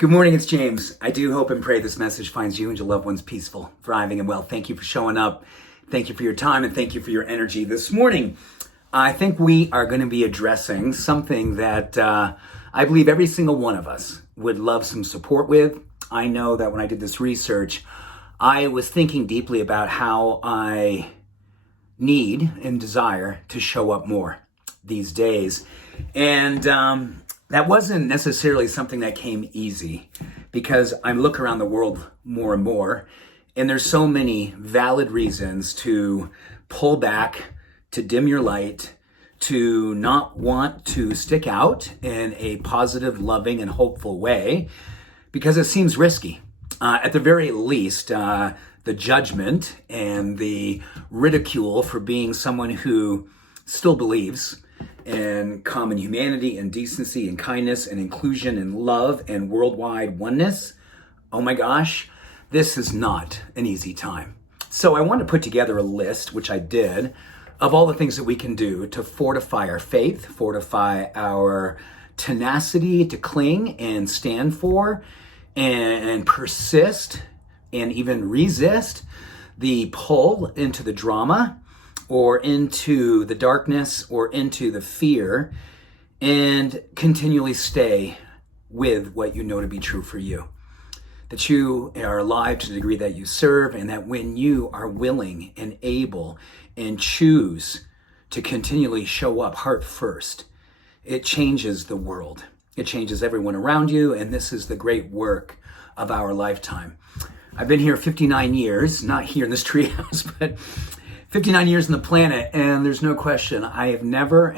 Good morning, it's James. I do hope and pray this message finds you and your loved ones peaceful, thriving, and well. Thank you for showing up. Thank you for your time, and thank you for your energy. This morning, I think we are going to be addressing something that I believe every single one of us would love some support with. I know that when I did this research, I was thinking deeply about how I need and desire to show up more these days. And that wasn't necessarily something that came easy, because I look around the world more and more, and there's so many valid reasons to pull back, to dim your light, to not want to stick out in a positive, loving, and hopeful way, because it seems risky. At the very least, the judgment and the ridicule for being someone who still believes in common humanity and decency and kindness and inclusion and love and worldwide oneness. Oh my gosh, this is not an easy time. So I want to put together a list, which I did, of all the things that we can do to fortify our faith, fortify our tenacity to cling and stand for and persist and even resist the pull into the drama or into the darkness or into the fear, and continually stay with what you know to be true for you. That you are alive to the degree that you serve, and that when you are willing and able and choose to continually show up heart first, it changes the world. It changes everyone around you, and this is the great work of our lifetime. I've been here 59 years, not here in this treehouse, but 59 years on the planet, and there's no question I have never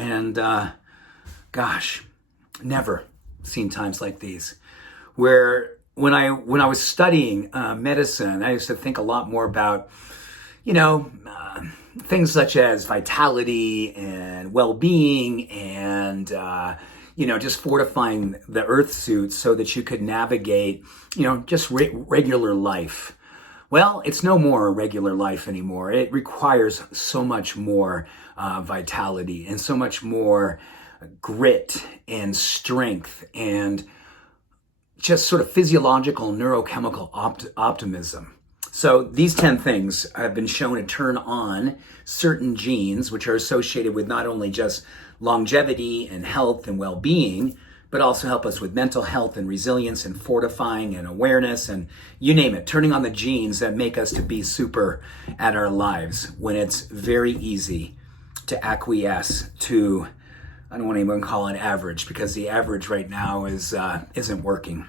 never seen times like these, where when I was studying medicine, I used to think a lot more about, things such as vitality and well-being and, just fortifying the earth suit so that you could navigate, just regular life. Well, it's no more a regular life anymore. It requires so much more vitality and so much more grit and strength and just sort of physiological neurochemical optimism. So these 10 things have been shown to turn on certain genes, which are associated with not only just longevity and health and well-being, but also help us with mental health and resilience and fortifying and awareness and you name it, turning on the genes that make us to be super at our lives when it's very easy to acquiesce to, I don't want to even call it average, because the average right now isn't working.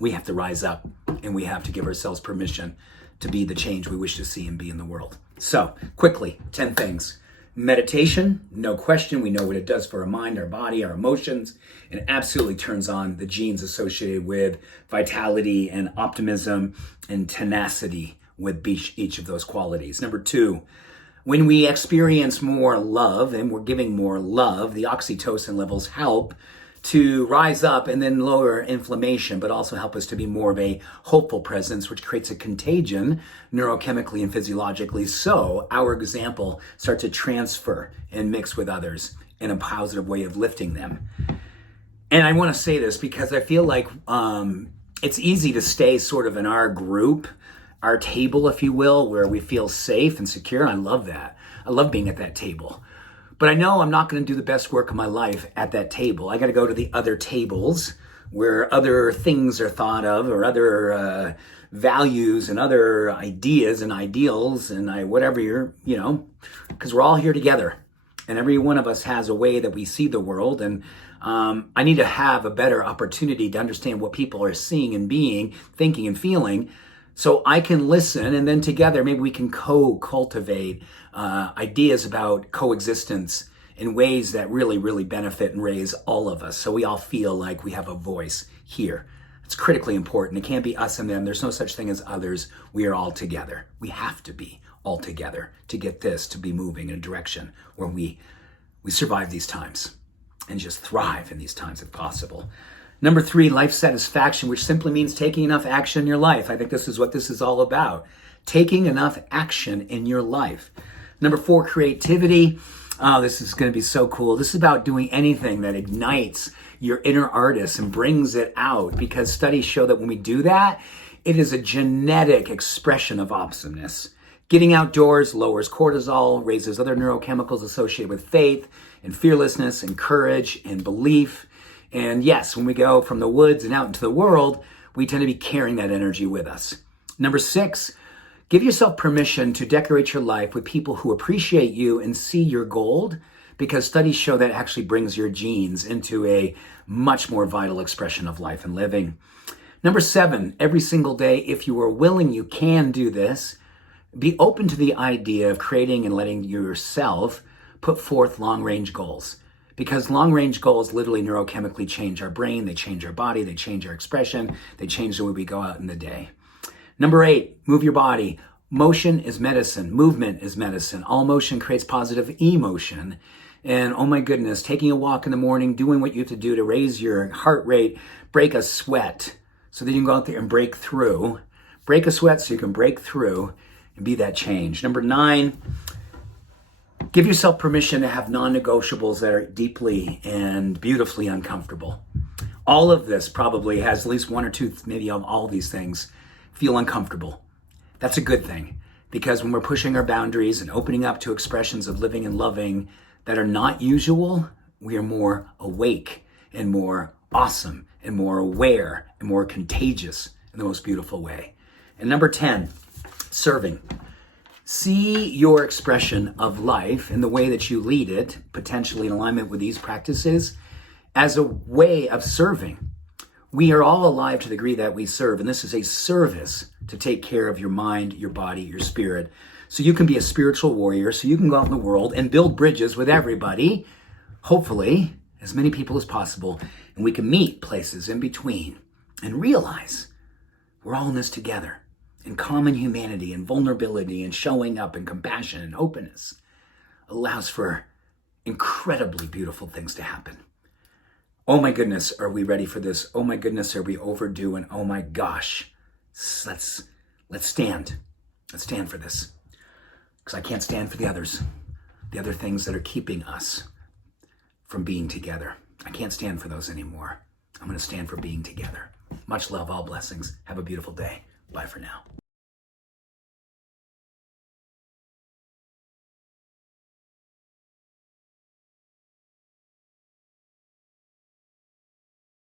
We have to rise up, and we have to give ourselves permission to be the change we wish to see and be in the world. So quickly, 10 things. Meditation, no question, we know what it does for our mind, our body, our emotions, and it absolutely turns on the genes associated with vitality and optimism and tenacity with each of those qualities. Number 2, when we experience more love and we're giving more love, the oxytocin levels help to rise up and then lower inflammation, but also help us to be more of a hopeful presence, which creates a contagion neurochemically and physiologically. So our example starts to transfer and mix with others in a positive way of lifting them. And I want to say this because I feel like it's easy to stay sort of in our group, our table, if you will, where we feel safe and secure. I love that. I love being at that table. But I know I'm not going to do the best work of my life at that table. I got to go to the other tables where other things are thought of, or other values and other ideas and ideals and whatever because we're all here together. And every one of us has a way that we see the world. And I need to have a better opportunity to understand what people are seeing and being, thinking and feeling, so I can listen, and then together maybe we can co-cultivate ideas about coexistence in ways that really, really benefit and raise all of us, so we all feel like we have a voice here. It's critically important. It can't be us and them. There's no such thing as others. We are all together. We have to be all together to get this to be moving in a direction where we survive these times and just thrive in these times if possible. Number 3, life satisfaction, which simply means taking enough action in your life. I think this is what this is all about. Taking enough action in your life. Number 4, creativity. Oh, this is going to be so cool. This is about doing anything that ignites your inner artist and brings it out, because studies show that when we do that, it is a genetic expression of awesomeness. Getting outdoors lowers cortisol, raises other neurochemicals associated with faith and fearlessness and courage and belief. And yes, when we go from the woods and out into the world, we tend to be carrying that energy with us. Number 6, give yourself permission to decorate your life with people who appreciate you and see your gold, because studies show that actually brings your genes into a much more vital expression of life and living. Number 7, every single day, if you are willing, you can do this. Be open to the idea of creating and letting yourself put forth long-range goals, because long-range goals literally neurochemically change our brain, they change our body, they change our expression, they change the way we go out in the day. Number 8, move your body. Motion is medicine. Movement is medicine. All motion creates positive emotion. And oh my goodness, taking a walk in the morning, doing what you have to do to raise your heart rate, break a sweat so that you can go out there and break through. Break a sweat so you can break through and be that change. Number 9, give yourself permission to have non-negotiables that are deeply and beautifully uncomfortable. All of this probably has at least one or two, maybe of all these things, feel uncomfortable. That's a good thing, because when we're pushing our boundaries and opening up to expressions of living and loving that are not usual, we are more awake and more awesome and more aware and more contagious in the most beautiful way. And number 10, serving. See your expression of life and the way that you lead it, potentially in alignment with these practices, as a way of serving. We are all alive to the degree that we serve, and this is a service to take care of your mind, your body, your spirit, so you can be a spiritual warrior, so you can go out in the world and build bridges with everybody, hopefully as many people as possible, and we can meet places in between and realize we're all in this together, in common humanity and vulnerability and showing up and compassion and openness allows for incredibly beautiful things to happen. Oh my goodness, are we ready for this? Oh my goodness, are we overdue? And oh my gosh, let's stand. Let's stand for this. Because I can't stand for the other things that are keeping us from being together. I can't stand for those anymore. I'm going to stand for being together. Much love, all blessings. Have a beautiful day. Bye for now.